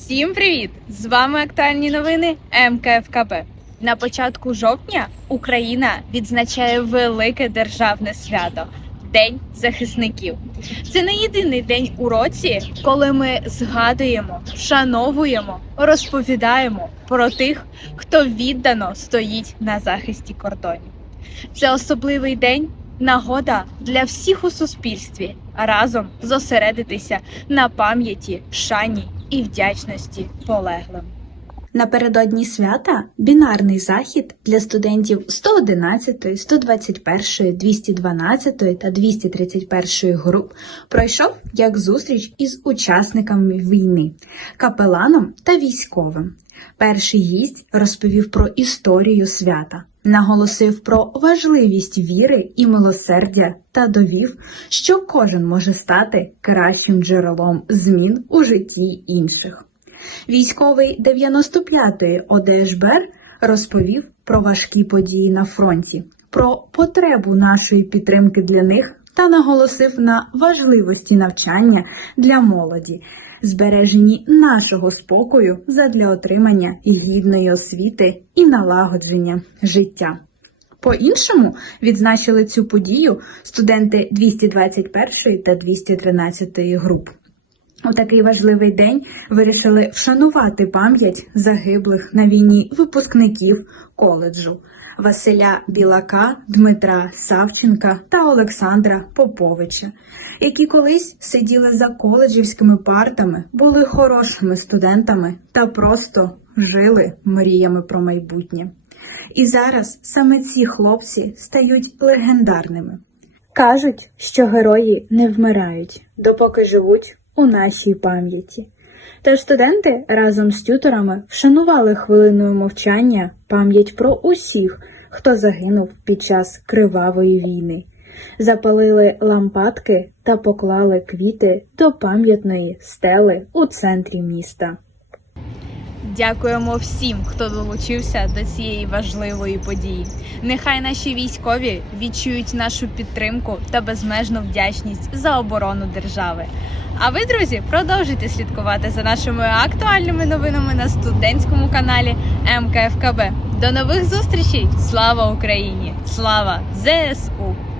Всім привіт! З вами актуальні новини МКФКП. На початку жовтня Україна відзначає велике державне свято День захисників. Це не єдиний день у році, коли ми згадуємо, вшановуємо, розповідаємо про тих, хто віддано стоїть на захисті кордонів. Це особливий день, нагода для всіх у суспільстві разом зосередитися на пам'яті, шані і вдячності полеглим. Напередодні свята бінарний захід для студентів 111, 121, 212 та 231 груп пройшов як зустріч із учасниками війни, капеланом та військовим. Перший гість розповів про історію свята, наголосив про важливість віри і милосердя та довів, що кожен може стати кращим джерелом змін у житті інших. Військовий 95-ї ОДШБР розповів про важкі події на фронті, про потребу нашої підтримки для них та наголосив на важливості навчання для молоді, збереженні нашого спокою задля отримання гідної освіти і налагодження життя. По-іншому відзначили цю подію студенти 221 та 213 груп. У такий важливий день вирішили вшанувати пам'ять загиблих на війні випускників коледжу Василя Білака, Дмитра Савченка та Олександра Поповича, які колись сиділи за коледжівськими партами, були хорошими студентами та просто жили мріями про майбутнє. І зараз саме ці хлопці стають легендарними. Кажуть, що герої не вмирають, допоки живуть у нашій пам'яті. Тож студенти разом з тюторами вшанували хвилиною мовчання пам'ять про усіх, хто загинув під час кривавої війни, запалили лампадки та поклали квіти до пам'ятної стели у центрі міста. Дякуємо всім, хто долучився до цієї важливої події. Нехай наші військові відчують нашу підтримку та безмежну вдячність за оборону держави. А ви, друзі, продовжуйте слідкувати за нашими актуальними новинами на студентському каналі МКФКБ. До нових зустрічей! Слава Україні! Слава ЗСУ!